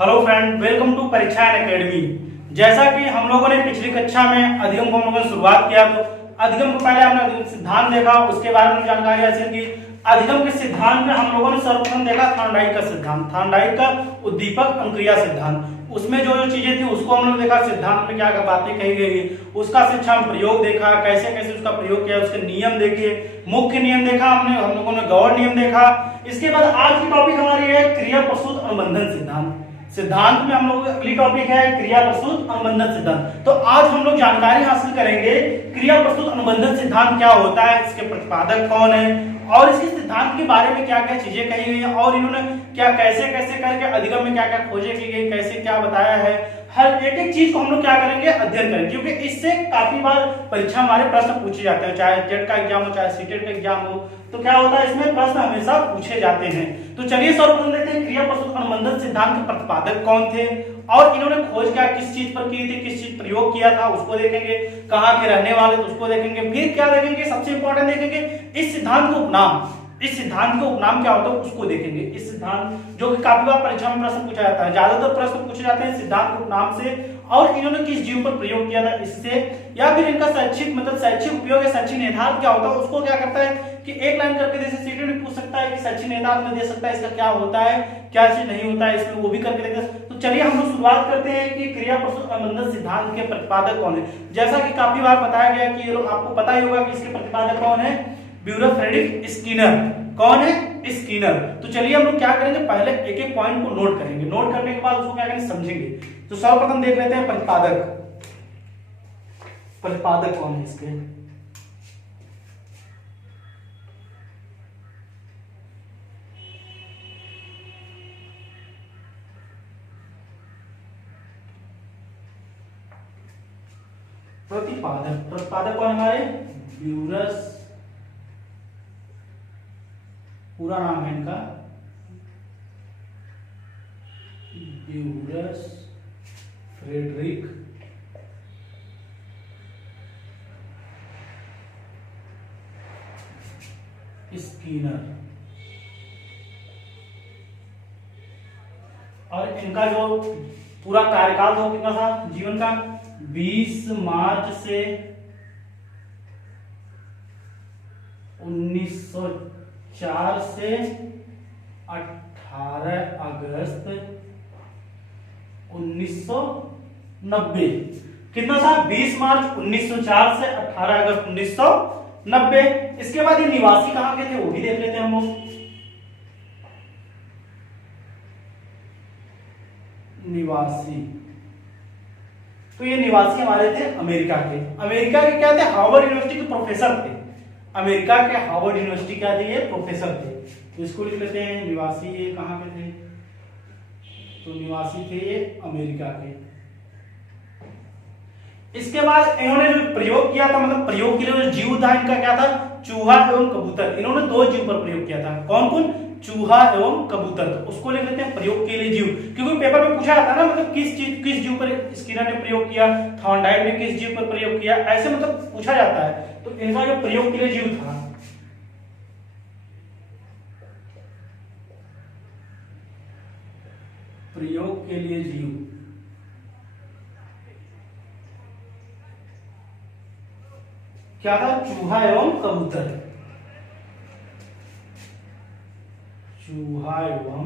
Hello friend, welcome to परीक्षा academy. जैसा कि हम लोगों ने पिछली कक्षा में अधिगम को हम लोगों ने शुरुआत किया, तो अधिगम को पहले हमने अधिगम सिद्धांत देखा, उसके बारे में जानकारी हासिल की। अधिगम के सिद्धांत में हम लोगों ने सर्वप्रथम देखा थॉर्नडाइक का सिद्धांत, थॉर्नडाइक का उद्दीपक अनुक्रिया सिद्धांत। उसमें जो जो चीजें थी उसको हम लोग देखा, सिद्धांत में क्या क्या बातें कही गई, उसका शिक्षा में प्रयोग देखा, कैसे कैसे उसका प्रयोग किया, उसके नियम देखे, मुख्य नियम देखा हमने, हम लोगों ने गौण नियम देखा। इसके बाद आज की टॉपिक हमारी है क्रिया प्रसूत अनुबंधन सिद्धांत। सिद्धांत में हम लोग अगली टॉपिक है क्रिया प्रसूत अनुबंधन सिद्धांत। तो आज हम लोग जानकारी हासिल करेंगे क्रिया प्रसूत अनुबंधन सिद्धांत क्या होता है, इसके प्रतिपादक कौन है और इसके सिद्धांत के बारे में क्या क्या चीजें कही गई हैं और इन्होंने क्या कैसे कैसे करके अधिगम में क्या क्या खोजें की गई, कैसे क्या बताया है। हर एक एक चीज को हम लोग क्या करेंगे, अध्ययन करेंगे, क्योंकि इससे काफी बार परीक्षा हमारे प्रश्न पूछे जाते हैं, चाहे जेट का एग्जाम हो चाहे सीटेट का एग्जाम हो, तो क्या होता है इसमें प्रश्न हमेशा पूछे जाते हैं। तो चलिए सर्वप्रथम देखते हैं क्रिया प्रसूत अनुबंधन सिद्धांत के प्रतिपादक कौन थे और इन्होंने खोज क्या किस चीज पर की थी, किस चीज प्रयोग किया था उसको देखेंगे, कहाँ के रहने वाले तो उसको देखेंगे, फिर क्या देखेंगे, सबसे इंपॉर्टेंट देखेंगे इस सिद्धांत को उपनाम, इस सिद्धांत का उपनाम क्या होता है उसको देखेंगे। इस सिद्धांत जो कि काफी बार परीक्षा में प्रश्न पूछा जाता है, ज्यादातर प्रश्न पूछे जाते हैं सिद्धांत के उपनाम से और इन्होंने किस जीव पर प्रयोग किया था इससे, या फिर इनका शैक्षिक मतलब शैक्षिक उपयोग या शैक्षिक निहितार्थ क्या होता है उसको क्या करता है कि एक लाइन करके जैसे सीटी में पूछ सकता है कि शैक्षिक निहितार्थ में दे सकता है इसका क्या होता है, क्या चीज नहीं होता है इसमें, वो भी करके देखते हैं। तो चलिए हम लोग शुरुआत करते हैं कि क्रिया प्रसूत अनुबंधन सिद्धांत के प्रतिपादक कौन है। जैसा कि काफी बार बताया गया कि ये लोग आपको पता ही होगा कि इसके प्रतिपादक कौन है, ब्यूरर फ्रेडरिक स्किनर। कौन है, स्किनर। तो चलिए हम लोग क्या करेंगे, पहले एक एक पॉइंट को नोट करेंगे, नोट करने के बाद उसको क्या करेंगे समझेंगे। तो सर्वप्रथम देख लेते हैं प्रतिपादक, प्रतिपादक कौन है इसके। प्रतिपादक, प्रतिपादक कौन हमारे, ब्यूरस, पूरा नाम है इनका ब्यूरस फ्रेडरिक स्किनर। और इनका जो पूरा कार्यकाल था कितना था जीवन का, 20 मार्च से 1904 से 18 अगस्त 1990। कितना था, 20 मार्च 1904 से 18 अगस्त 1990। इसके बाद ये निवासी कहां के थे वो भी देख लेते हैं हम लोग। निवासी, तो ये निवासी हमारे थे अमेरिका के। अमेरिका के क्या थे, हार्वर्ड यूनिवर्सिटी के प्रोफेसर थे। अमेरिका के हार्वर्ड यूनिवर्सिटी क्या थे, ये प्रोफेसर थे। तो इसको लिख लेते हैं निवासी, ये कहां के थे, तो निवासी थे ये अमेरिका के। इसके बाद इन्होंने जो प्रयोग किया था, मतलब प्रयोग के लिए जो जीव था इनका क्या था, चूहा एवं कबूतर। इन्होंने दो जीव पर प्रयोग किया था, कौन कौन, चूहा एवं कबूतर। तो उसको लिख लेते हैं प्रयोग के लिए जीव, क्योंकि पेपर में पूछा जाता है ना, मतलब किस चीज किस जीव पर स्किनर ने प्रयोग किया, थॉर्नडाइक ने किस जीव पर प्रयोग किया, ऐसे मतलब पूछा जाता है। तो इनका जो प्रयोग के लिए जीव था, प्रयोग के लिए जीव क्या था, चूहा एवं कबूतर। चूहा एवं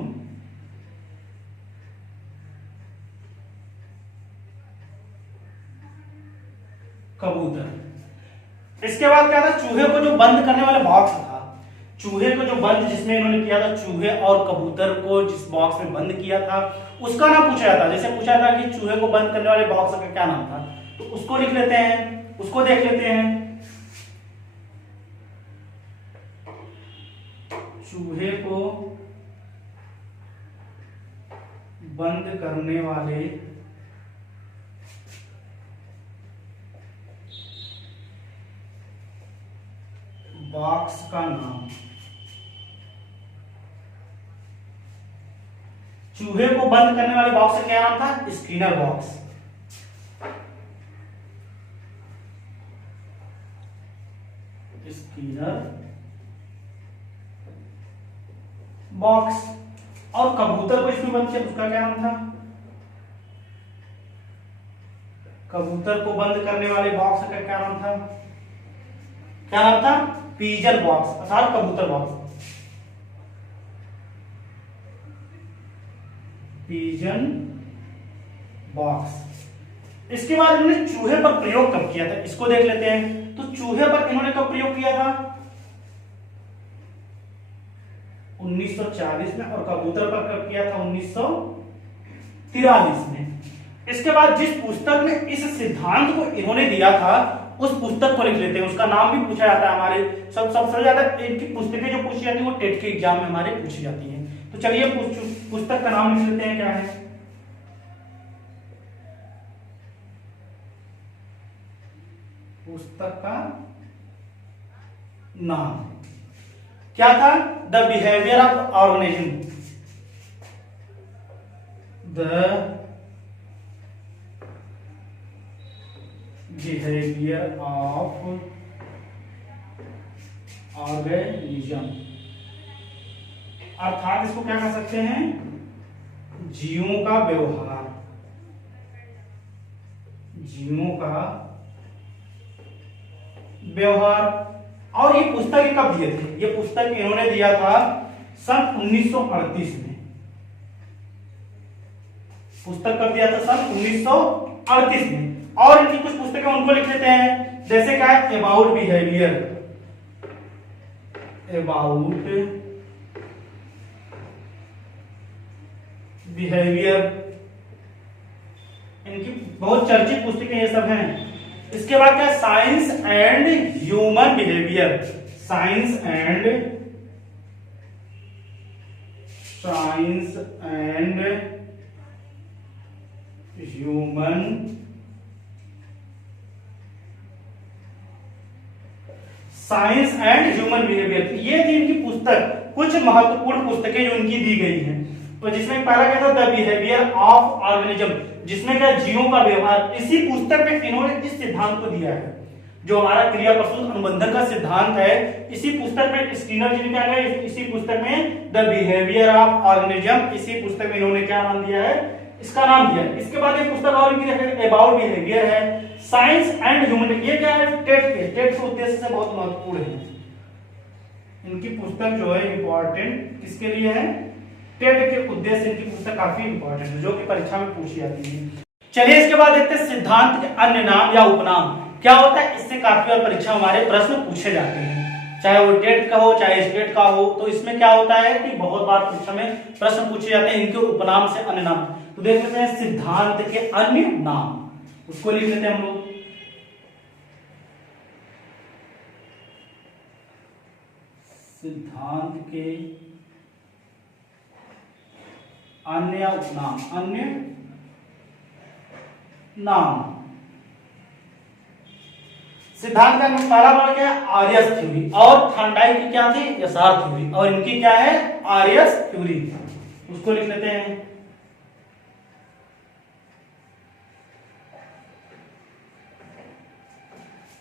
कबूतर। इसके बाद क्या था, चूहे को जो बंद करने वाला बॉक्स था, चूहे को जो बंद जिसमें इन्होंने किया था, चूहे और कबूतर को जिस बॉक्स में बंद किया था उसका नाम पूछा जाता। जैसे पूछा था कि चूहे को बंद करने वाले बॉक्स का क्या नाम था, तो उसको लिख लेते हैं, उसको देख लेते हैं। चूहे को बंद करने वाले बॉक्स का नाम, चूहे को बंद करने वाले बॉक्स का क्या नाम था, स्किनर बॉक्स। Skinner box. और कबूतर को इसमें बंद किया उसका क्या नाम था, कबूतर को बंद करने वाले बॉक्स का क्या नाम था? क्या नाम था? पिजन बॉक्स अर्थात कबूतर बॉक्स, पिजन बॉक्स। इसके बाद इन्होंने चूहे पर प्रयोग कब किया था, इसको देख लेते हैं। तो चूहे पर इन्होंने कब प्रयोग किया था? 1940 में, और कबूतर पर कब किया था? 1943 में। इसके बाद जिस पुस्तक में इस सिद्धांत को इन्होंने दिया था उस पुस्तक को लिख लेते हैं। उसका नाम भी पूछा जाता है हमारे सबसे ज्यादा इनकी पुस्तकें जो पूछी जाती है वो टेट के एग्जाम में हमारे पूछी जाती हैं। तो चलिए पुस्तक का नाम लिख लेते हैं। क्या है पुस्तक का नाम? क्या था? The behaviour of organism, the behaviour of organism, अर्थात इसको क्या कह सकते हैं? जीवों का व्यवहार, जीवों का व्यवहार। और ये पुस्तक कब दिए थे? ये पुस्तक इन्होंने दिया था सन 1938 में। पुस्तक कब दिया था? सन 1938 में। और इनकी कुछ पुस्तकें उनको लिख लेते हैं, जैसे क्या है? अबाउट बिहेवियर, अबाउट बिहेवियर, इनकी बहुत चर्चित पुस्तकें ये सब हैं। इसके बाद क्या? Science and human behaviour, science and human behaviour. ये थी इनकी पुस्तक, कुछ महत्वपूर्ण पुस्तकें जो इनकी दी गई हैं। तो जिसमें पहला क्या था? द बिहेवियर ऑफ ऑर्गेनिज्म, जिसमें क्या? जीवों का व्यवहार। इसी पुस्तक में इन्होंने इस सिद्धांत को दिया है, जो हमारा क्रिया प्रसूत अनुबंधन का सिद्धांत है। इसी पुस्तक में स्किनर जी ने क्या किया? इसी पुस्तक में द बिहेवियर ऑफ ऑर्गेनिज्म, इसी पुस्तक में इन्होंने क्या नाम दिया है? इसका नाम दिया। इसके बाद एक पुस्तक और इनकी अबाउट बिहेवियर है, साइंस एंड ह्यूमन। ये क्या है? टेट के उद्देश्य से बहुत महत्वपूर्ण है। इनकी पुस्तक जो है इंपॉर्टेंट किसके लिए है? टेट के उद्देश्य इनकी पुस्तक काफी इंपॉर्टेंट है, जो कि परीक्षा में पूछी जाती है। चलिए इसके बाद देखते हैं सिद्धांत के अन्य नाम या उपनाम क्या होता है। इससे काफी बार परीक्षा हमारे प्रश्न पूछे जाते हैं, चाहे वो टेट का हो चाहे स्टेट का हो। तो इसमें क्या होता है कि बहुत बार परीक्षा में प्रश्न पूछे जाते हैं इनके उपनाम से अन्य नाम। तो देख लेते हैं सिद्धांत के अन्य नाम, उसको लिख लेते हैं हम लोग। सिद्धांत के अन्य उपनाम, अन्य नाम। सिद्धांत का पहला वर्ग है आर्यस थ्योरी, और थार्डाइक की क्या थी? एसआर थ्योरी, और इनकी क्या है? आर्यस थ्योरी। उसको लिख लेते हैं।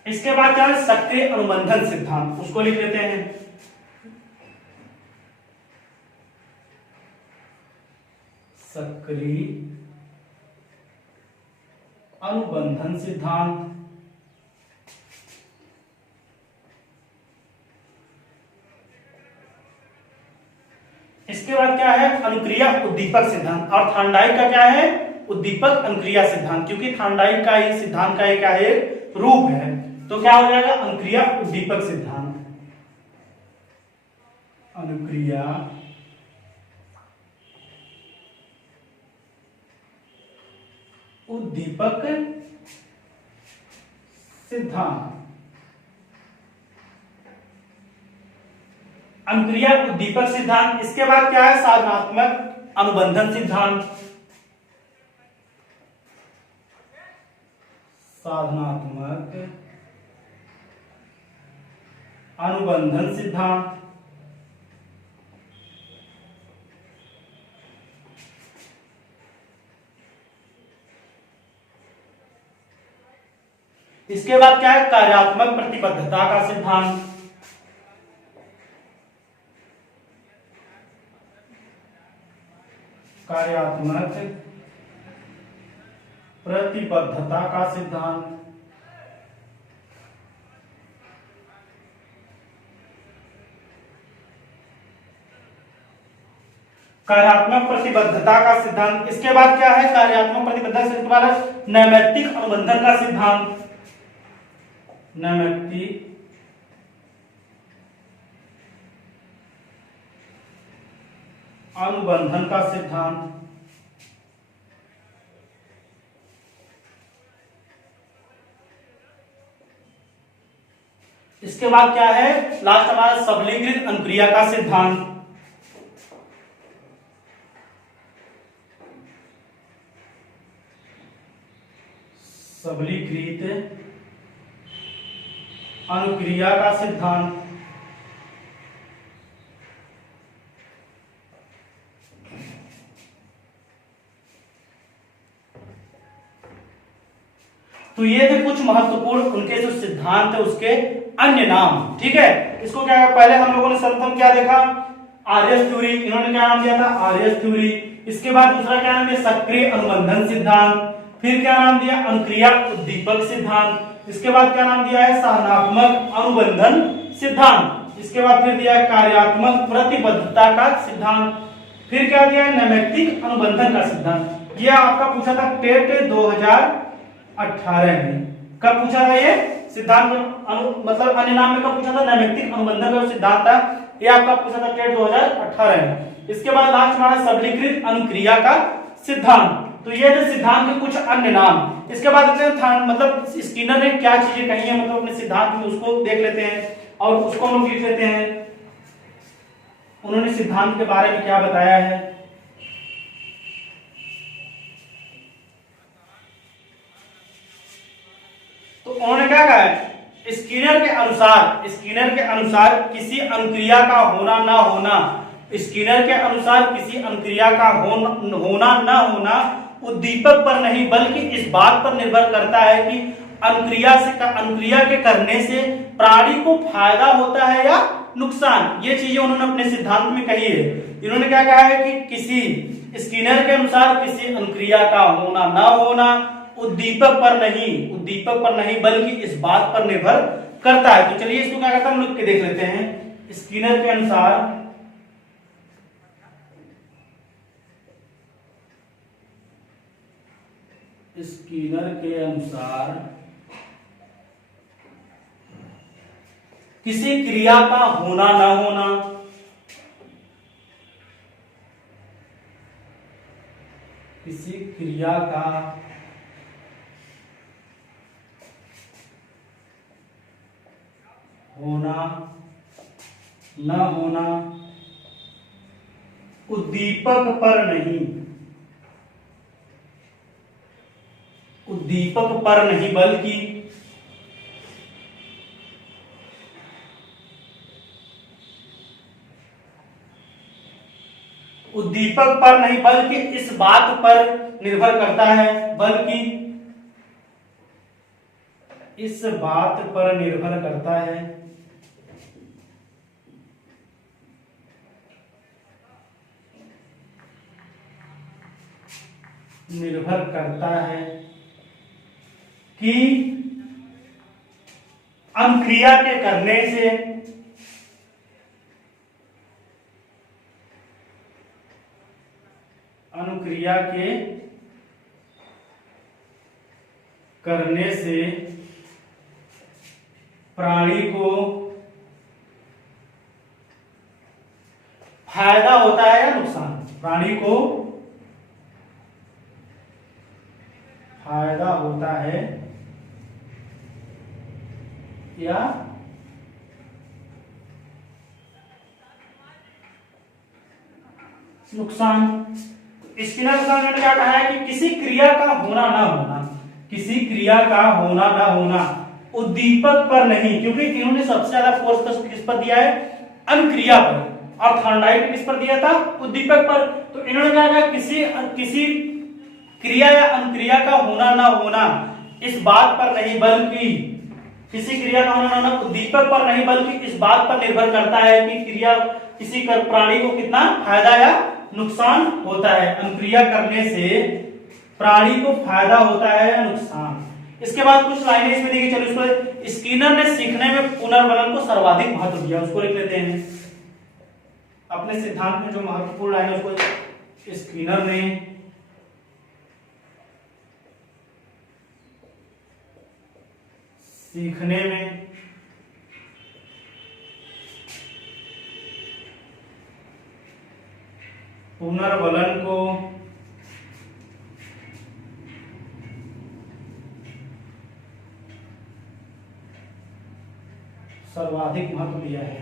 इसके बाद क्या है? सक्रिय अनुबंधन सिद्धांत, उसको लिख लेते हैं। सक्रिय अनुबंधन सिद्धांत। इसके बाद क्या है? अनुक्रिया उद्दीपक सिद्धांत, और थार्डाइक का क्या है? उद्दीपक अनुक्रिया सिद्धांत, क्योंकि थार्डाइक का ही सिद्धांत का क्या है? रूप है। तो क्या हो जाएगा? अनुक्रिया उद्दीपक सिद्धांत, अनुक्रिया उद्दीपक सिद्धांत, अनुक्रिया उद्दीपक सिद्धांत। इसके बाद क्या है? साधनात्मक अनुबंधन सिद्धांत, साधनात्मक अनुबंधन सिद्धांत। इसके बाद क्या है? कार्यात्मक प्रतिबद्धता का सिद्धांत, कार्यात्मक प्रतिबद्धता का सिद्धांत। कार्यात्मक प्रतिबद्धता का सिद्धांत। इसके बाद क्या है? कार्यात्मक प्रतिबद्धता से बाद नैमित्तिक अनुबंधन का सिद्धांत। नैमित्तिक अनुबंधन का सिद्धांत। इसके बाद क्या है? लास्ट हमारा सबलीकृत अनुक्रिया का सिद्धांत। सबलीकृत अनुक्रिया का सिद्धांत। तो ये थे कुछ महत्वपूर्ण उनके जो सिद्धांत है उसके अन्य नाम। ठीक है, इसको क्या पहले हम लोगों ने सर्वप्रथम क्या देखा? आर्यस थ्योरी। इन्होंने क्या नाम दिया था? आर्यस थ्योरी। इसके बाद दूसरा क्या नाम दिया? सक्रिय अनुबंधन सिद्धांत। फिर क्या नाम दिया? अनुक्रिया उद्दीपक सिद्धांत। इसके बाद क्या नाम दिया है? सहनात्मक अनुबंधन सिद्धांत। इसके बाद फिर दिया है कार्यात्मक प्रतिबद्धता का सिद्धांत। फिर क्या दिया है? नैमित्तिक अनुबंधन का सिद्धांत। ये आपका पूछा था टेट 2018 में। कब पूछा था ये सिद्धांत? मतलब अन्य नाम में कब पूछा था? नैमित्तिक अनुबंधन का सिद्धांत था। ये आपका पूछा था टेट 2018 में। इसके बाद लास्ट हमारा सबलीकृत अनुक्रिया का सिद्धांत। तो ये थे सिद्धांत के कुछ अन्य नाम। इसके बाद मतलब स्किनर ने क्या चीजें कही है मतलब अपने सिद्धांत में, उसको देख लेते हैं और उसको हम लोग लिख लेते हैं। उन्होंने सिद्धांत के बारे में क्या बताया है? तो उन्होंने क्या कहा है? स्किनर के अनुसार किसी अनुक्रिया का होना ना होना, स्किनर के अनुसार किसी अनुक्रिया का होना ना होना उद्दीपक पर नहीं बल्कि इस बात पर निर्भर करता है कि अनुक्रिया के करने से प्राणी को फायदा होता है या नुकसान। ये चीजें उन्होंने अपने सिद्धांत में कही है। इन्होंने क्या कहा है कि किसी स्किनर के अनुसार किसी अनुक्रिया का होना ना होना उद्दीपक पर नहीं बल्कि इस बात पर निर्भर करता है। तो चलिए इसको क्या करता है हम लोग देख लेते हैं। स्किनर के अनुसार किसी क्रिया का होना ना होना, किसी क्रिया का होना न होना उद्दीपक पर नहीं बल्कि इस बात पर निर्भर करता है, इस बात पर निर्भर करता है कि अनुक्रिया के करने से प्राणी को फायदा होता है या नुकसान। प्राणी को फायदा होता है या नुकसान। स्किनर ने क्या कहा है कि किसी क्रिया का होना ना होना उद्दीपक पर नहीं, क्योंकि इन्होंने सबसे ज्यादा फोर्स किस पर दिया है? अनुक्रिया पर, और थॉर्नडाइक किस पर दिया था? उद्दीपक पर। तो इन्होंने क्या कहा? किसी क्रिया या अनुक्रिया का होना ना होना इस बात पर नहीं बल्कि किसी क्रिया का होना ना होना उद्दीपक पर नहीं बल्कि इस बात पर निर्भर करता है कि क्रिया किसी प्राणी को कितना फायदा या नुकसान होता है। अनुक्रिया करने से प्राणी को फायदा होता है या नुकसान। इसके बाद कुछ लाइनें इसमें देखिए, चलो इसको, स्किनर ने सीखने में पुनर्बलन को सर्वाधिक महत्व दिया, उसको लिख लेते हैं। अपने सिद्धांत में जो महत्वपूर्ण लाइन है उसको, स्किनर ने सीखने में पुनर्बलन को सर्वाधिक महत्व दिया है।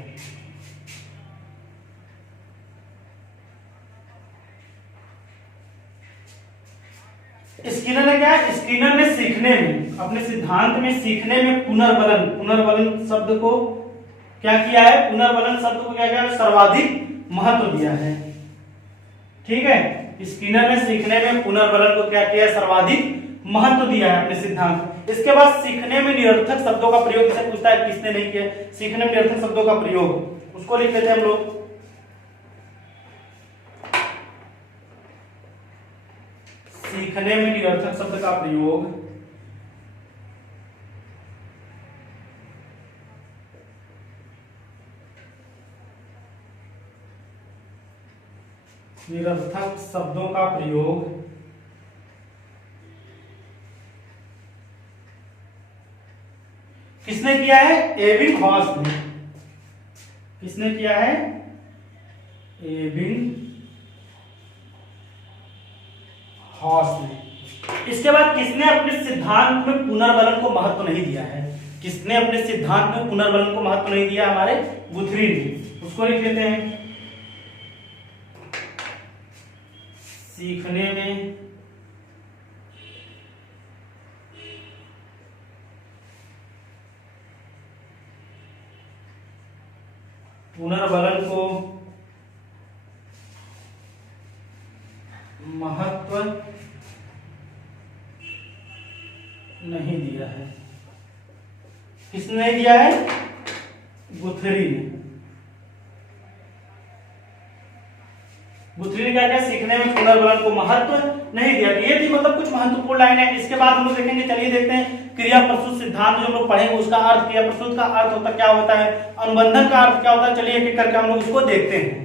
स्किनर ने क्या, स्किनर ने सीखने में, अपने सिद्धांत में सीखने में पुनर्बलन, पुनर्बलन शब्द को क्या किया है, पुनर्बलन शब्द को क्या किया है, सर्वाधिक महत्व दिया है। ठीक है, स्किनर ने सीखने में पुनर्बलन को क्या किया है, सर्वाधिक महत्व दिया है अपने सिद्धांत। इसके बाद सीखने में निरर्थक शब्दों का प्रयोग, जैसे पूछता है किसने नहीं किया, सीखने में निरर्थक शब्दों का प्रयोग, उसको लिख लेते हैं हम लोग। सीखने में निरर्थक शब्द का प्रयोग निरर्थक शब्दों का प्रयोग किसने किया है, एबिंग हॉस ने। किसने किया है, एबिंग हॉस ने। इसके बाद किसने अपने सिद्धांत में पुनर्बलन को महत्व नहीं दिया है, किसने अपने सिद्धांत में पुनर्बलन को महत्व नहीं दिया, हमारे गुथरी ने, उसको लिख लेते हैं। सीखने में पुनर्बलन को महत्व नहीं दिया है। किसने नहीं दिया है, गुथरी ने। गुथरी ने क्या किया, सीखने में पुनर्बलन को महत्व नहीं दिया। ये थी मतलब कुछ महत्वपूर्ण लाइन है। इसके बाद हम लोग देखेंगे, चलिए देखते हैं क्रिया प्रस्तुत सिद्धांत जो हम लोग पढ़ेंगे उसका अर्थ, क्रिया प्रस्तुत का अर्थ होता क्या होता है, अनुबंधन का अर्थ क्या होता है। चलिए एक एक करके हम लोग इसको देखते हैं।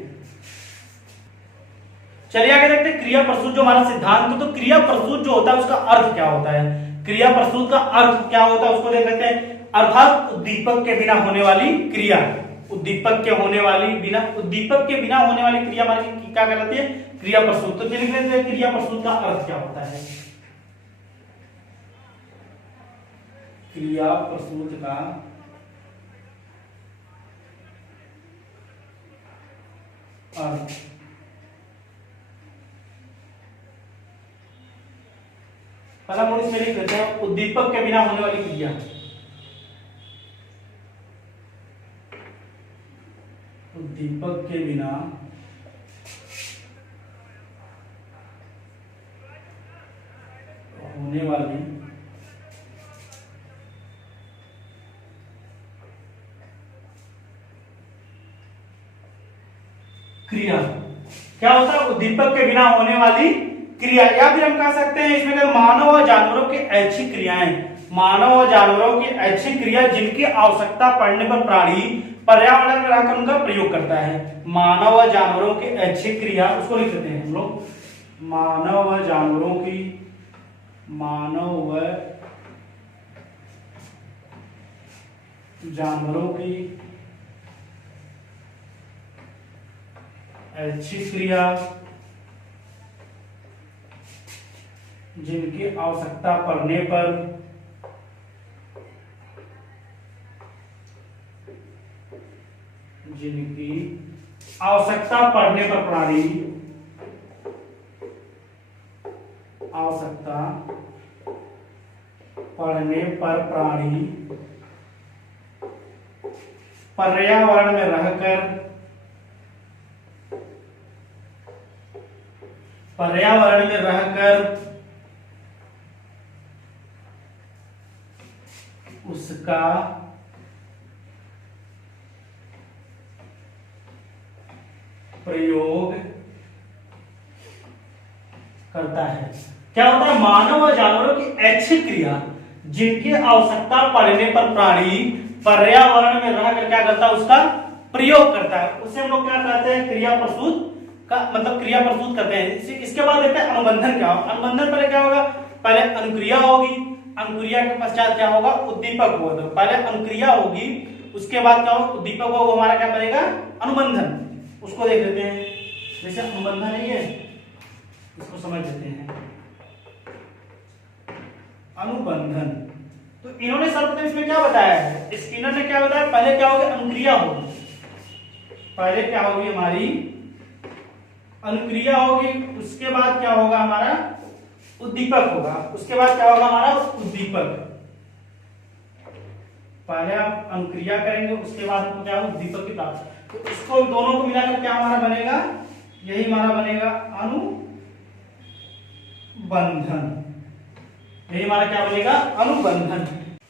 चलिए आगे देखते हैं क्रिया प्रस्तुत जो हमारा सिद्धांत, तो क्रिया प्रस्तुत जो होता है उसका अर्थ क्या होता है, क्रिया प्रस्तुत का अर्थ क्या होता है उसको देख लेते हैं। अर्थात उद्दीपक के बिना होने वाली क्रिया, उद्दीपक के होने वाली बिना, उद्दीपक के बिना होने वाली क्रिया हमारी क्या कहलाती है, क्रिया प्रस्तुत। तो चलिए देखते हैं क्रिया प्रस्तुत का अर्थ क्या होता है। क्रिया प्रस्तुत का अर्थ, पहला हम इसमें लिख लेते हैं उद्दीपक के बिना होने वाली क्रिया। उद्दीपक के बिना होने वाली क्रिया क्या होता है, उद्दीपक के बिना होने वाली क्रिया। या फिर हम कह सकते हैं इसमें मानव और जानवरों की ऐच्छिक क्रियाएं, मानव और जानवरों की ऐच्छिक क्रिया जिनकी आवश्यकता पड़ने पर प्राणी पर्यावरण में रहकर उनका प्रयोग करता है। मानव और जानवरों की ऐच्छिक क्रिया, उसको लिख लेते हैं हम लोग, मानव व जानवरों की, मानव व जानवरों की ऐच्छिक क्रिया जिनकी आवश्यकता पड़ने पर प्राणी, आवश्यकता पड़ने पर प्राणी पर्यावरण में रहकर उसका प्रयोग करता है। क्या होता है, मानव और जानवरों की ऐच्छिक क्रिया जिनकी आवश्यकता पड़ने पर प्राणी पर्यावरण में रहकर क्या करता है, उसका प्रयोग करता है, उसे हम लोग क्या कहते हैं, क्रिया प्रसूत का मतलब क्रिया प्रसूत करते हैं। इसके बाद देखते हैं अनुबंधन क्या होगा। अनुबंधन पहले क्या होगा, पहले अनुक्रिया होगी, अनुक्रिया के पश्चात क्या होगा, उद्दीपक होगा। तो पहले अनुक्रिया होगी, उसके बाद क्या होगा, उद्दीपक होगा, हमारा क्या बनेगा, अनुबंधन। उसको देख लेते हैं। जैसे अनुबंधन नहीं है, इसको समझ लेते हैं। अनुबंधन, तो इन्होंने सर्वप्रथम इसमें क्या बताया है, स्किनर ने क्या बताया, पहले क्या होगी, अनुक्रिया होगी, पहले क्या होगी हमारी अनुक्रिया होगी, उसके बाद क्या होगा हमारा उद्दीपक होगा, उसके बाद क्या होगा हमारा उद्दीपक। पहले आप अनुक्रिया करेंगे, उसके बाद हमको क्या होगा, उद्दीपक की प्राप्ति। तो इसको दोनों को मिलाकर क्या हमारा बनेगा, यही हमारा बनेगा अनुबंधन। यही हमारा क्या बनेगा, अनुबंधन।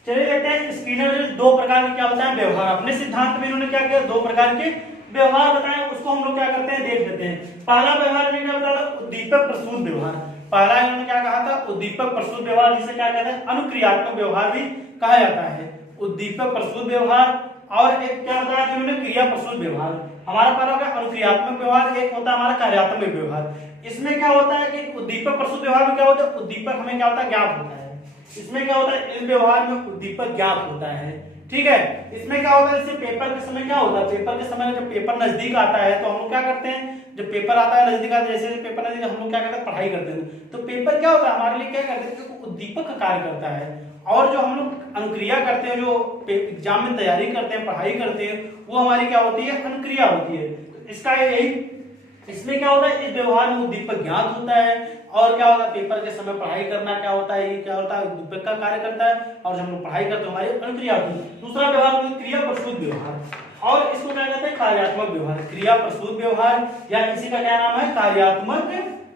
चलिए देखते हैं स्किनर ने दो प्रकार के क्या बताया व्यवहार, अपने सिद्धांत में इन्होंने क्या किया, दो प्रकार के व्यवहार बताए, उसको हम लोग क्या करते हैं, देख लेते हैं। पहला व्यवहार इन्होंने क्या बताया, उद्दीपक प्रसूत व्यवहार। पहला इन्होंने क्या कहा था, उद्दीपक प्रसूत व्यवहार, जिसे क्या कहते हैं, अनुक्रियात्मक व्यवहार भी कहा जाता है। उद्दीपक प्रसूत व्यवहार, और एक क्या होता है इन्होंने, क्रिया प्रसूत व्यवहार। हमारा पहला होगा अनुक्रियात्मक व्यवहार, एक होता है हमारा कार्यात्मक व्यवहार। इसमें क्या होता है कि उद्दीपक प्रसूत व्यवहार में क्या होता है, उद्दीपक हमें क्या होता है, ज्ञात होता है। इसमें क्या होता है, इस व्यवहार में उद्दीपक ज्ञात होता है, ठीक है। इसमें क्या होता है, जैसे पेपर के समय क्या होता है, पेपर के समय जब पेपर नजदीक आता है तो हम लोग क्या करते हैं, जब पेपर आता है नजदीक आता है, जैसे पेपर नजदीक हम लोग क्या करते हैं, पढ़ाई करते हैं। तो पेपर क्या होता है हमारे लिए, क्या करते हैं, उद्दीपक का कार्य करता है। और जो हम लोग अनुक्रिया करते हैं, जो एग्जाम में तैयारी करते हैं, पढ़ाई करते हैं, वो हमारी क्या होती है, अनुक्रिया होती है। तो इसका यही, इसमें क्या होता है, इस व्यवहार में उद्दीपक ज्ञात होता है। और क्या होता है, पेपर के समय पढ़ाई करना क्या होता है, ये क्या होता है, उद्दीपक का कार्य करता है। और जब हम लोग पढ़ाई करते हैं हमारी अनुक्रिया होती है। दूसरा व्यवहार क्रिया प्रसूत व्यवहार, और इसको क्या कहते हैं, कार्यात्मक व्यवहार। क्रिया प्रसूत व्यवहार या इसी का क्या नाम है, कार्यात्मक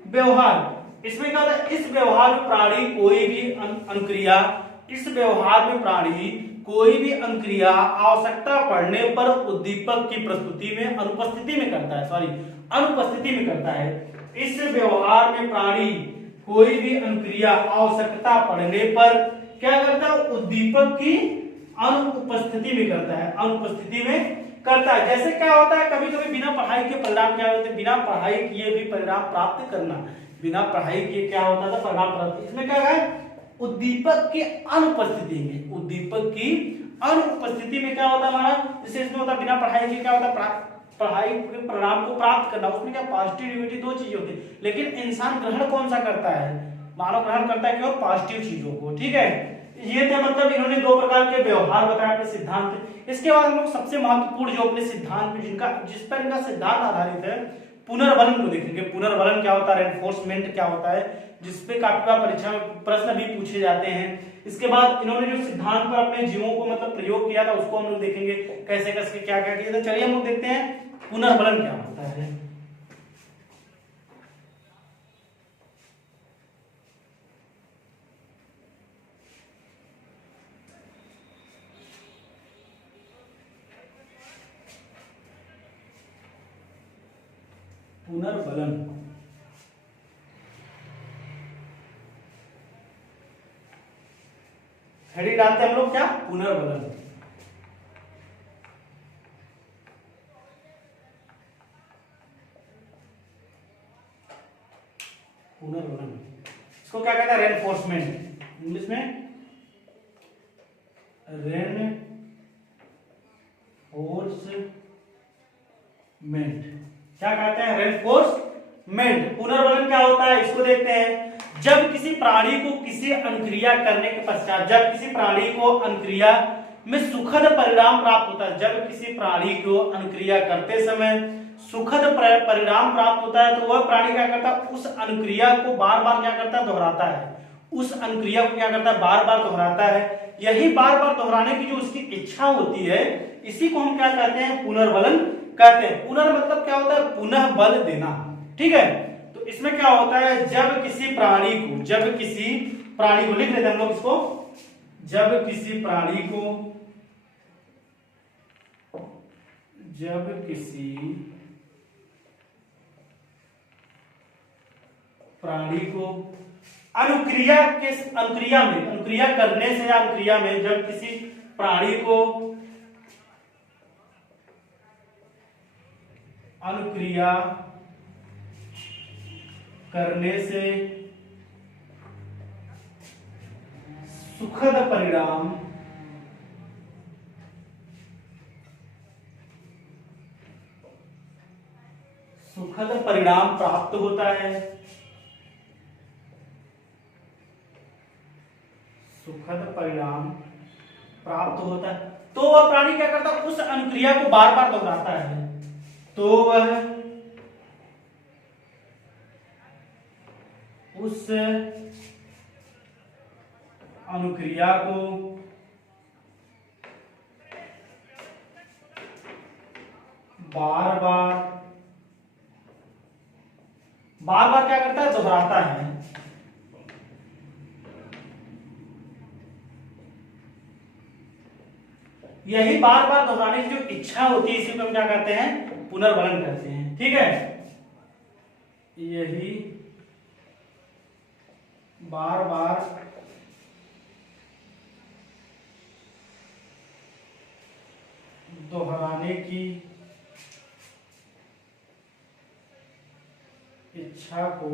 व्यवहार। इसमें क्या होता है, इस व्यवहार में प्राणी कोई भी अनुक्रिया, इस व्यवहार में प्राणी कोई भी अनुक्रिया आवश्यकता पड़ने पर उद्दीपक की प्रस्तुति में अनुपस्थिति में करता है, सॉरी अनुपस्थिति में करता है। इस व्यवहार में प्राणी कोई भी अनुक्रिया आवश्यकता पड़ने पर क्या करता है, उद्दीपक की अनुपस्थिति में करता है, अनुपस्थिति में करता है। जैसे क्या होता है, कभी कभी बिना पढ़ाई के परिणाम क्या होते हैं, बिना पढ़ाई किए भी परिणाम प्राप्त करना, बिना पढ़ाई किए क्या होता था, परिणाम प्राप्त। इसमें क्या है, उद्दीपक की अनुपस्थिति में, उद्दीपक की अनुपस्थिति में क्या होता है हमारा, जैसे इसमें होता है बिना पढ़ाई के क्या होता है, पढ़ाई के परिणाम को प्राप्त करना। उसमें क्या पॉजिटिव नेगेटिव दो चीजें होती है, लेकिन इंसान ग्रहण कौन सा करता है, मानव ग्रहण करता है केवल पॉजिटिव चीजों को, ठीक है। ये थे मतलब इन्होंने दो प्रकार के व्यवहार बताया अपने सिद्धांत। इसके बाद हम लोग सबसे महत्वपूर्ण जो अपने सिद्धांत जिनका जिस पर इनका सिद्धांत आधारित है, पुनर्बलन को देखेंगे। पुनर्बलन क्या होता है, रेनफोर्समेंट क्या होता है, जिसपे काफी बार परीक्षा में प्रश्न भी पूछे जाते हैं। इसके बाद इन्होंने जो सिद्धांत पर अपने जीवों को मतलब प्रयोग किया था, उसको हम लोग देखेंगे कैसे कैसे क्या क्या किया था। चलिए हम लोग देखते हैं पुनर्बलन क्या होता है। पुनर्बलन, हेडिंग डालते हैं हम लोग क्या, पुनर्बलन। पुनर्बलन इसको क्या कहते हैं, रेनफोर्समेंट, इंग्लिश में रेनफोर्समेंट क्या कहते हैं, रेनफोर्समेंट। पुनर्बलन क्या होता है, इसको देखते हैं। जब किसी प्राणी को किसी अनुक्रिया करने के पश्चात, जब किसी प्राणी को अनुक्रिया में सुखद परिणाम प्राप्त होता है, जब किसी प्राणी को अनुक्रिया करते समय सुखद परिणाम प्राप्त होता है, तो वह प्राणी क्या करता है, उस अनुक्रिया को बार बार क्या करता है, दोहराता है। उस अनुक्रिया को क्या करता है, बार बार दोहराता है। यही बार बार दोहराने की जो उसकी इच्छा होती है, इसी को हम क्या कहते हैं, पुनर्बलन कहते हैं। पुनर् मतलब क्या होता है, पुनः बल देना, ठीक है। तो इसमें क्या होता है, जब किसी प्राणी को, जब किसी प्राणी को, लिख लेते हैं हम लोग इसको, जब किसी प्राणी को, जब किसी प्राणी को अनुक्रिया करने से या अनुक्रिया में जब किसी प्राणी को अनुक्रिया करने से सुखद परिणाम प्राप्त होता है। सुखद परिणाम प्राप्त होता है तो वह प्राणी क्या करता है, उस अनुक्रिया को बार बार दोहराता है। तो वह उस अनुक्रिया को बार बार क्या करता है, दोहराता है। यही बार बार दोहराने की जो इच्छा होती है इसी को हम क्या कहते हैं, पुनर्बलन कहते हैं। ठीक है, यही बार बार दोहराने की इच्छा को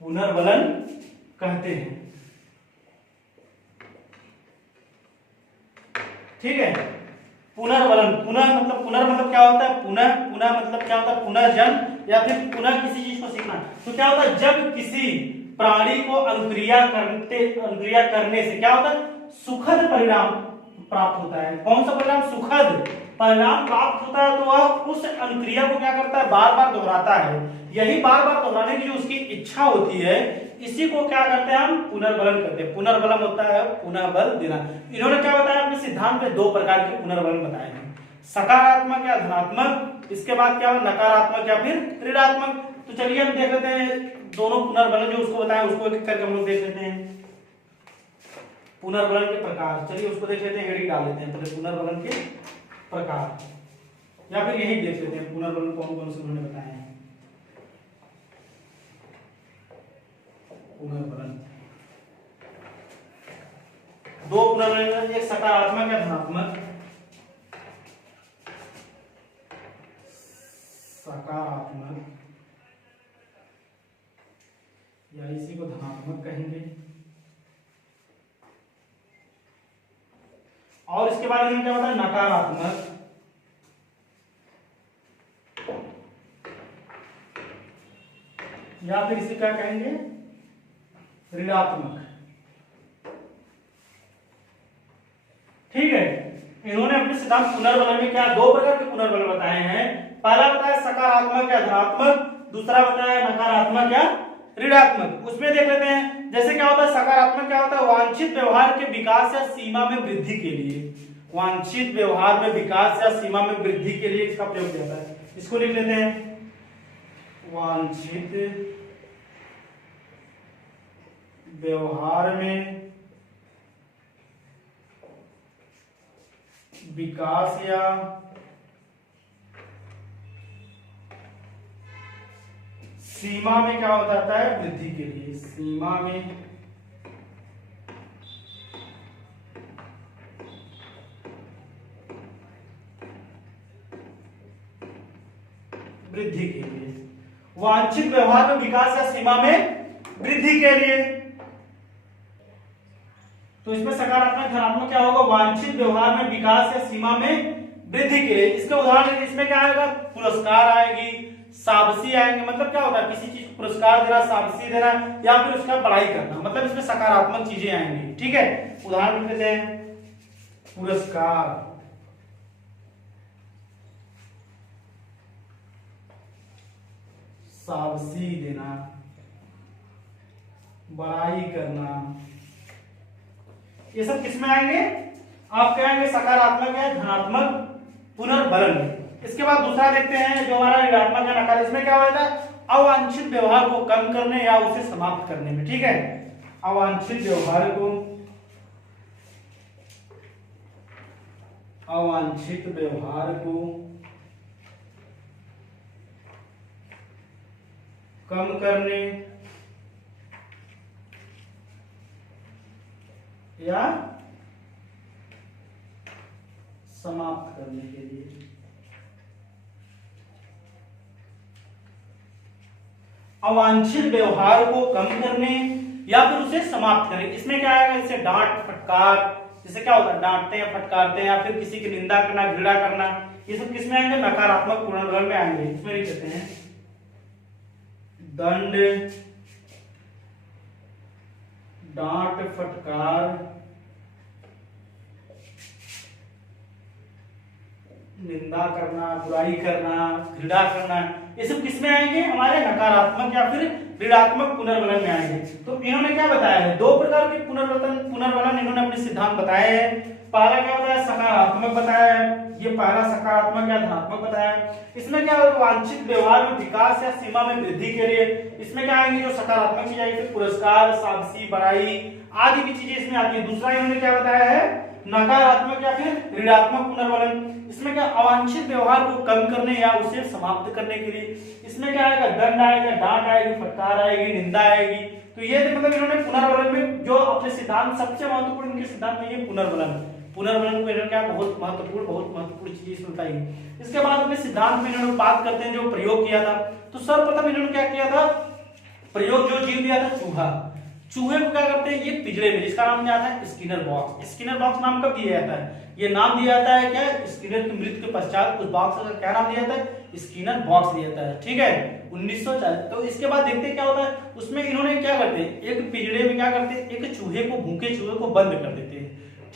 पुनर्बलन कहते हैं। ठीक है, पुनर्बलन, पुनः मतलब क्या होता है, पुनः मतलब क्या होता है, पुनर्जन्म या फिर पुनः किसी चीज को सीखना। तो क्या होता है, जब किसी प्राणी को अनुक्रिया करने से क्या होता है, सुखद परिणाम प्राप्त होता है। कौन सा परिणाम, सुखद परिणाम प्राप्त होता है। तो वह उस अनुक्रिया को क्या करता है, बार बार दोहराता है। यही बार बार दोहराने की जो उसकी इच्छा होती है इसी को क्या करते हैं, हम पुनर्बलन करते हैं। पुनर्बलन होता है पुनः बल देना। इन्होंने क्या बताया अपने सिद्धांत में, दो प्रकार के पुनर्बलन बताए हैं, सकारात्मक या धनात्मक, इसके बाद क्या नकारात्मक या फिर ऋणात्मक। तो चलिए हम देख लेते हैं दोनों पुनर्बलन जो उसको बताया उसको एक करके हम लोग देख लेते हैं। पुनर्बलन के प्रकार, चलिए उसको देख लेते हैं, हेडिंग डाल लेते हैं पहले, पुनर्बलन के प्रकार, या फिर यही देख लेते हैं पुनर्बलन कौन कौन से उन्होंने बताए हैं। पुनर्बलन दो पुनर्बलन, एक सकारात्मक या धनात्मक। सकारात्मक या इसी को धनात्मक कहेंगे। और इसके बाद इन्होंने क्या बताया, नकारात्मक या फिर इसे क्या कहेंगे, ऋणात्मक। ठीक है, इन्होंने अपने सिद्धांत पुनर्बलन में क्या दो प्रकार के पुनर्बलन बताए हैं। पहला बताया सकारात्मक या धनात्मक, दूसरा बताया नकारात्मक या ऋणात्मक। उसमें देख लेते हैं, जैसे क्या होता है सकारात्मक, क्या होता है वांछित व्यवहार के विकास या सीमा में वृद्धि के लिए, वांछित व्यवहार में विकास या सीमा में वृद्धि के लिए इसका प्रयोग किया जाता है। इसको लिख लेते हैं, वांछित व्यवहार में विकास या सीमा में क्या हो जाता है, वृद्धि के लिए, सीमा में वृद्धि के लिए, वांछित व्यवहार में विकास या सीमा में वृद्धि के लिए। तो इसमें सकारात्मक धनात्मक क्या होगा, वांछित व्यवहार में विकास या सीमा में वृद्धि के लिए। इसके उदाहरण इसमें क्या आएगा, पुरस्कार आएगी, शाबाशी आएंगे। मतलब क्या होगा, किसी चीज को पुरस्कार देना, शाबाशी देना या फिर उसका बड़ाई करना, मतलब इसमें सकारात्मक चीजें आएंगी। ठीक है, उदाहरण देते हैं, पुरस्कार, शाबाशी देना, बड़ाई करना, ये सब किसमें आएंगे, आप कहेंगे सकारात्मक है, धनात्मक पुनर्बलन। इसके बाद दूसरा देखते हैं जो हमारा ऋणात्मक है, नकारात्मक। इसमें क्या होता है, अवांछित व्यवहार को कम करने या उसे समाप्त करने में। ठीक है, अवांछित व्यवहार को, अवांछित व्यवहार को कम करने या समाप्त करने के लिए। अवांछित व्यवहार को कम करने या फिर उसे समाप्त करें। इसमें क्या आएगा, इससे डांट फटकार, जैसे क्या होता है डांटते हैं फटकारते हैं या फिर किसी की निंदा करना घृणा करना, ये सब किसमें आएंगे, नकारात्मक पुनर्वलन में आएंगे। इसमें लिख देते हैं दंड, डांट फटकार, निंदा करना, बुराई करना, घृणा करना, ये सब किसमें आएंगे, हमारे नकारात्मक या फिर ऋणात्मक पुनर्वलन में आएंगे। तो इन्होंने क्या बताया है, दो प्रकार के पुनर्वलन इन्होंने अपने सिद्धांत बताए हैं। पहला क्या बताया, सकारात्मक बताया है, ये पहला सकारात्मक या धनात्मक बताया है। इसमें क्या होगा, वांछित व्यवहार में विकास या सीमा में वृद्धि के लिए इसमें क्या आएंगे, जो सकारात्मक चीज आएगी, पुरस्कार, शाबाशी, बड़ाई आदि की चीजें इसमें आती है। दूसरा इन्होंने क्या बताया है, नकारात्मक या फिर ऋणात्मक पुनर्वलन। इसमें क्या, अवांछित व्यवहार को कम करने या उसे समाप्त करने के लिए इसमें क्या आएगा, दंड आएगा, डांट आएगी, फटकार आएगी, निंदा आएगी। तो ये मतलब इन्होंने पुनर्वलन में जो अपने सिद्धांत, सबसे महत्वपूर्ण इनके सिद्धांत में ये पुनर्वलन को इन्होंने क्या बहुत महत्वपूर्ण चीज इसमें बताई। इसके बाद अपने सिद्धांत में इन्होंने बात करते हैं जो प्रयोग किया था। तो सर्वप्रथम इन्होंने क्या किया था, प्रयोग जो जीव दिया था चूहा। चूहे को क्या करते हैं, ये पिंजरे में, जिसका नाम क्या आता है, स्किनर बॉक्स। स्किनर बॉक्स नाम कब दिया जाता है, ये नाम दिया जाता है क्या, स्किनर की मृत्यु के पश्चात उस बॉक्स का क्या नाम दिया जाता है, स्किनर बॉक्स दिया जाता है, ठीक है, 1940। तो इसके बाद देखते हैं क्या होता है, उसमें इन्होंने क्या करते हैं, एक पिंजरे में क्या करते हैं, एक चूहे को, भूखे चूहे को बंद कर देते हैं,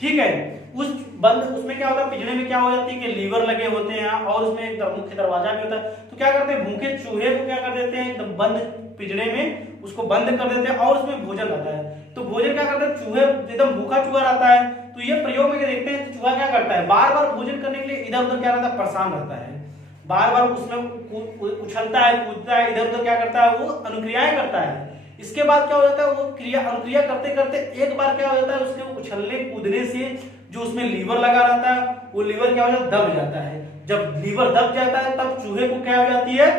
ठीक है। उसमें क्या होता है, पिंजरे में क्या हो जाती है कि लीवर लगे होते हैं और उसमें एक मुख्य दरवाजा भी होता है। तो क्या करते हैं, भूखे चूहे को क्या कर देते हैं, एकदम बंद पिंजरे में उसको बंद कर देते हैं और उसमें भोजन रहता है। तो भोजन क्या करता है, चूहे एकदम भूखा चूहा रहता है। तो ये प्रयोग में देखते हैं, तो चूहा क्या करता है, बार बार भोजन करने के लिए इधर उधर क्या रहता है, परेशान रहता है, बार बार उसमें उछलता है, कूदता है, इधर उधर क्या करता है, वो अनुक्रियाएं करता है। इसके बाद क्या हो जाता है, वो अनुक्रिया करते करते एक बार क्या हो जाता है, उसके उछलने कूदने से जो उसमें लीवर लगा रहता है, वो लीवर क्या हो जाता है, दब जाता है। जब लीवर दब जाता है तब चूहे को क्या हो जाती है,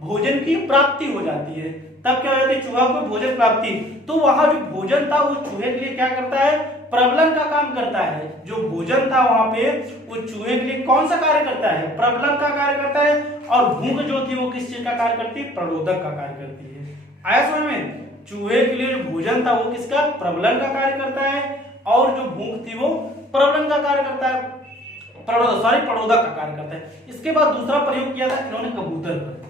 भोजन की प्राप्ति हो जाती है। तब क्या हो जाती है, चूहा को भोजन प्राप्ति। तो वहां जो भोजन था वो चूहे के लिए क्या करता है, प्रबलन का काम करता है। जो भोजन था वहां पे वो चूहे के लिए कौन सा कार्य करता है, प्रबलन का कार्य करता है। और भूख जो थी वो किस चीज का कार्य करती है, प्ररोधक का कार्य करती है। आया समझ में, चूहे के लिए जो भोजन था वो किसका, प्रबलन का कार्य करता है, और जो भूख थी वो प्रबलन का कार्य करता है, प्ररोधक का कार्य करता है। इसके बाद दूसरा प्रयोग किया था इन्होंने कबूतर पर।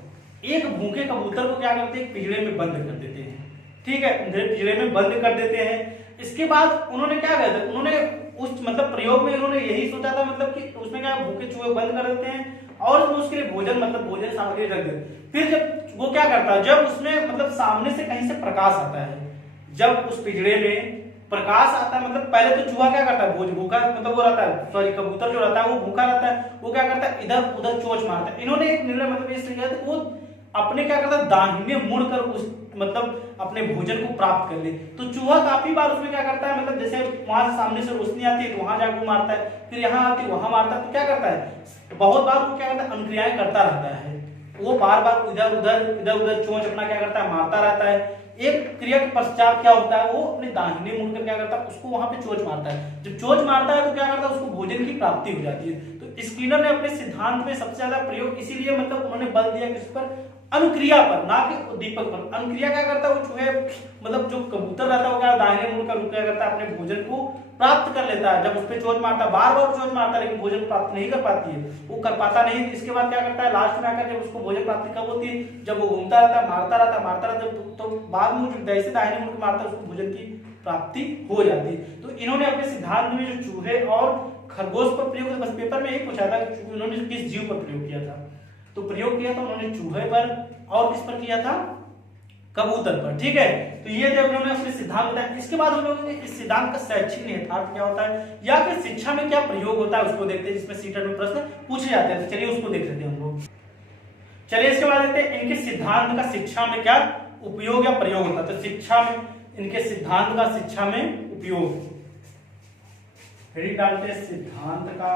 एक भूखे कबूतर को क्या करते हैं, पिंजरे में बंद कर देते हैं, ठीक है, पिंजरे में बंद कर देते हैं। इसके बाद उन्होंने क्या किया था, उन्होंने उस मतलब प्रयोग में उन्होंने यही सोचा था, मतलब कि उसमें क्या भूखे चूहे बंद कर देते हैं और उसके लिए भोजन मतलब भोजन सामग्री रख देते। फिर जब वो क्या करता है, जब उसमें मतलब सामने से कहीं से प्रकाश आता है, जब उस पिंजरे में प्रकाश आता है, मतलब पहले तो चूहा क्या करता है, भूखा मतलब वो रहता है, सॉरी कबूतर जो रहता है वो भूखा रहता है, वो क्या करता है, इधर उधर चोंच मारता है। इन्होंने एक निर्णय मतलब इसलिए किया था, वो अपने क्या करता है, दाहिने मुड़कर उस मतलब अपने भोजन को प्राप्त कर ले। तो चूहा काफी बार उसमें क्या करता है, मतलब जैसे वहां से सामने से रोशनी आती है तो वहां जाकर मारता है, फिर यहाँ आती है वहां मारता है। तो क्या करता है, बहुत बार वो क्या करता है, अनुक्रियाएं करता रहता है, वो बार बार इधर उधर चोंच अपना क्या करता है, मारता रहता है। एक क्रिया के पश्चात क्या होता है, वो अपने दाहिने मुड़कर क्या करता है, उसको वहां पे चोंच मारता है। जब चोंच मारता है तो क्या करता है, उसको भोजन की प्राप्ति हो जाती है। तो स्किनर ने अपने सिद्धांत में सबसे ज्यादा प्रयोग इसीलिए मतलब उन्होंने बल दिया किस पर, अनुक्रिया पर, ना कि उद्दीपक पर। अनुक्रिया क्या करता है, वो चूहे मतलब जो कबूतर रहता है वो क्या दाहिने मुड़कर क्या करता है, अपने भोजन को प्राप्त कर लेता है। जब उस पर चोंच मारता है, बार बार चोंच मारता है, लेकिन भोजन प्राप्त नहीं कर पाती है, वो कर पाता नहीं। इसके बाद क्या करता है, लास्ट में आकर जब उसको भोजन प्राप्ति कब होती है, जब वो घूमता रहता है, मारता रहता है, तो बाद में जैसे दाहिने मुड़कर मारता है उसको भोजन की प्राप्ति हो जाती है। तो इन्होंने अपने सिद्धांत में जो चूहे और खरगोश पर प्रयोग, बस पेपर में यही पूछा था उन्होंने किस जीव पर प्रयोग किया था। तो प्रयोग किया था उन्होंने चूहे पर, और किस पर किया था, कबूतर पर, ठीक है। तो ये जब उन्होंने अपने सिद्धांत बताया, इसके बाद उन लोगों ने इस सिद्धांत का शैक्षिक निहितार्थ क्या होता है या फिर शिक्षा में क्या प्रयोग होता है उसको देखते हैं, जिसमें सीटेट में प्रश्न पूछे जाते हैं। तो चलिए उसको देख लेते हैं हम लोग। चलिए इसके बाद देखते हैं इनके सिद्धांत का शिक्षा में क्या उपयोग या प्रयोग होता है। तो शिक्षा में इनके सिद्धांत का शिक्षा में उपयोग, हेडिंग डालते हैं सिद्धांत का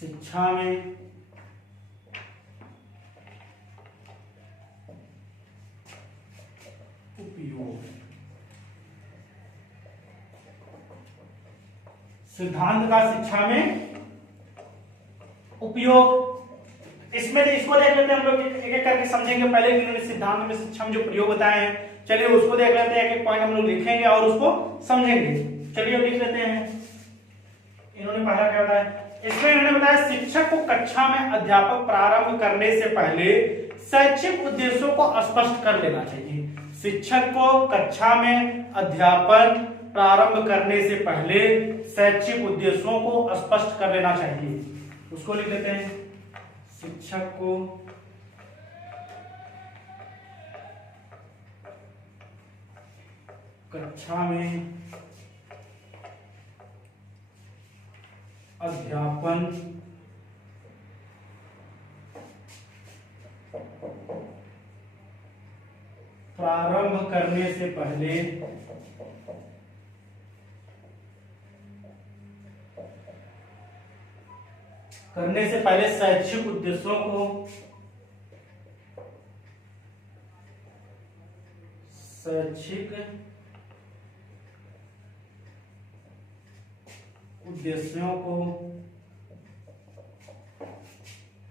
शिक्षा में उपयोग। सिद्धांत का शिक्षा में उपयोग। इसमें इसको देख लेते हैं हम लोग, एक एक करके समझेंगे। पहले इन्होंने सिद्धांत में शिक्षा में जो प्रयोग बताए हैं, चलिए उसको देख लेते हैं। एक एक पॉइंट हम लोग लिखेंगे और उसको समझेंगे। चलिए अब लिख लेते हैं। इन्होंने पहला क्या बताया, इसमें इन्होंने बताया शिक्षक को कक्षा में अध्यापक प्रारंभ करने से पहले शैक्षिक उद्देश्यों को स्पष्ट कर लेना चाहिए। शिक्षक को कक्षा में अध्यापन प्रारंभ करने से पहले शैक्षिक उद्देश्यों को स्पष्ट कर लेना चाहिए। उसको लिख लेते हैं। शिक्षक को कक्षा में अध्यापन प्रारंभ करने से पहले शैक्षिक उद्देश्यों को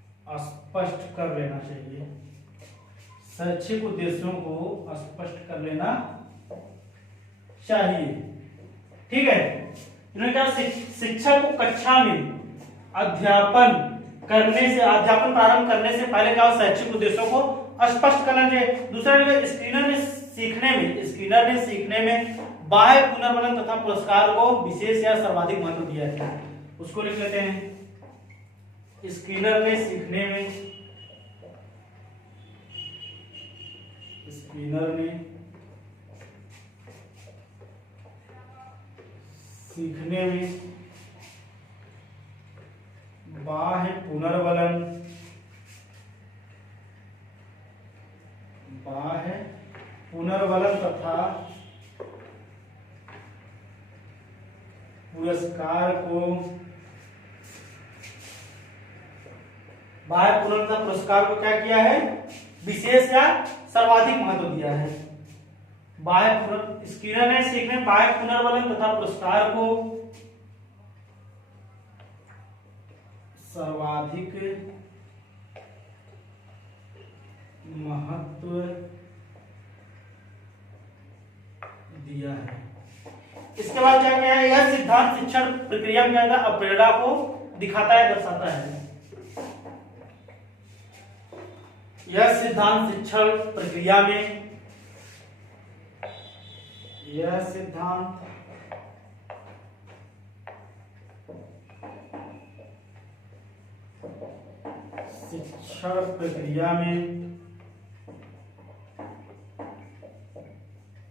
स्पष्ट कर लेना चाहिए। शैक्षिक उद्देश्यों को स्पष्ट कर लेना चाहिए। ठीक है। इन्होंने कहा शिक्षक को कक्षा में अध्यापन प्रारंभ करने से पहले क्या शैक्षिक उद्देश्यों को स्पष्ट करना चाहिए। दूसरा, स्किनर ने सीखने में बाह्य पुनर्बलन तथा पुरस्कार को विशेष या सर्वाधिक महत्व दिया है। उसको लिख लेते हैं। स्किनर ने सीखने में बाह्य पुनर्बलन तथा पुरस्कार को क्या किया है, विशेष या सर्वाधिक महत्व दिया है। स्किनर ने सीखने बाह्य पुनर्बलन तथा पुरस्कार को सर्वाधिक महत्व दिया है। इसके बाद क्या किया है, यह सिद्धांत शिक्षण प्रक्रिया में क्या है, प्रेरणा को दिखाता है, दर्शाता है। यह सिद्धांत शिक्षण प्रक्रिया में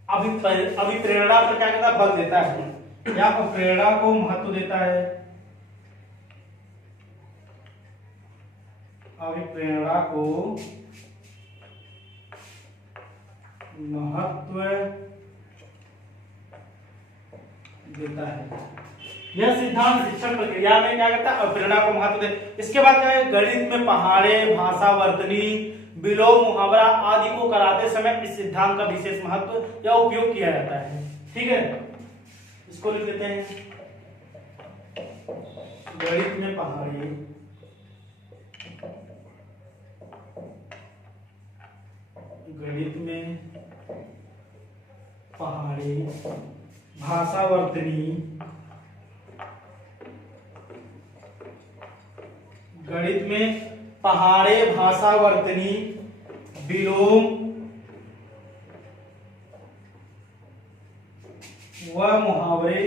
अभिप्रेरणा पर क्या करता है, बल देता है या प्रेरणा को महत्व देता है। अभिप्रेरणा को महत्व देता है। यह सिद्धांत शिक्षण प्रक्रिया में क्या करता है, प्रेरणा को महत्व दे। इसके बाद क्या है, गणित में पहाड़े, भाषा वर्तनी, विलोम, मुहावरा आदि को कराते समय इस सिद्धांत का विशेष महत्व या उपयोग किया जाता है। ठीक है, इसको लिख देते हैं। गणित में पहाड़े, भाषा वर्तनी, गणित में पहाड़े, भाषा वर्तनी, विलोम व मुहावरे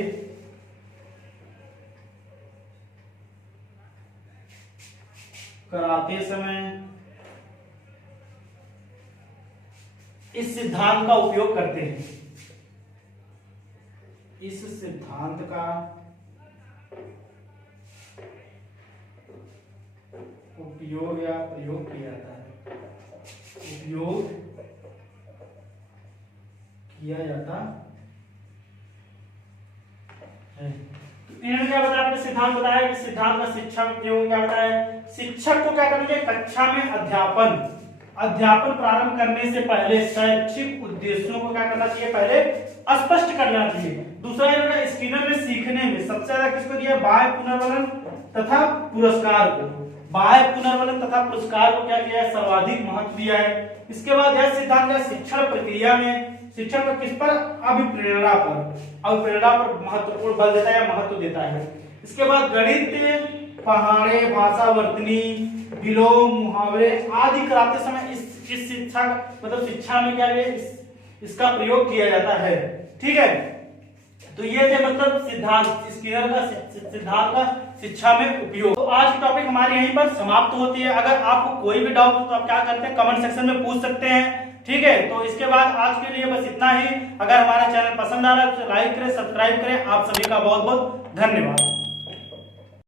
कराते समय इस सिद्धांत का उपयोग करते हैं। इस सिद्धांत का उपयोग या प्रयोग किया जाता है। उपयोग किया जाता है। इन्होंने क्या बताया, अपने सिद्धांत बताया कि सिद्धांत का शिक्षा में प्रयोग क्या बताया, शिक्षक को क्या करना चाहिए, कक्षा में अध्यापन प्रारंभ करने से पहले शैक्षिक उद्देश्यों को क्या करना चाहिए, पहले स्पष्ट करना चाहिए। दूसरा इन्होंने स्किनर ने सीखने में सबसे ज्यादा किसको दिया, बाह्य पुनर्वलन तथा पुरस्कार को, बाह्य पुनर्वलन तथा पुरस्कार को क्या किया है, सर्वाधिक महत्व दिया है। इसके बाद यह सिद्धांत का शिक्षण प्रक्रिया में शिक्षण पर किस पर, अभिप्रेरणा पर महत्वपूर्ण बल देता है या महत्व देता है। इसके बाद गणित, पहाड़े, भाषा वर्तनी, विलोम, मुहावरे आदि कराते समय इस शिक्षा मतलब शिक्षा में क्या है, इसका प्रयोग किया जाता है। ठीक है, तो ये थे मतलब सिद्धांत, स्किनर का सिद्धांत का शिक्षा में उपयोग। तो आज की टॉपिक हमारी यहीं पर समाप्त होती है। अगर आपको कोई भी डाउट हो तो आप क्या करते हैं, कमेंट सेक्शन में पूछ सकते हैं। ठीक है, तो इसके बाद आज के लिए बस इतना ही। अगर हमारा चैनल पसंद आ रहा है तो लाइक करें, सब्सक्राइब करें। आप सभी का बहुत बहुत धन्यवाद।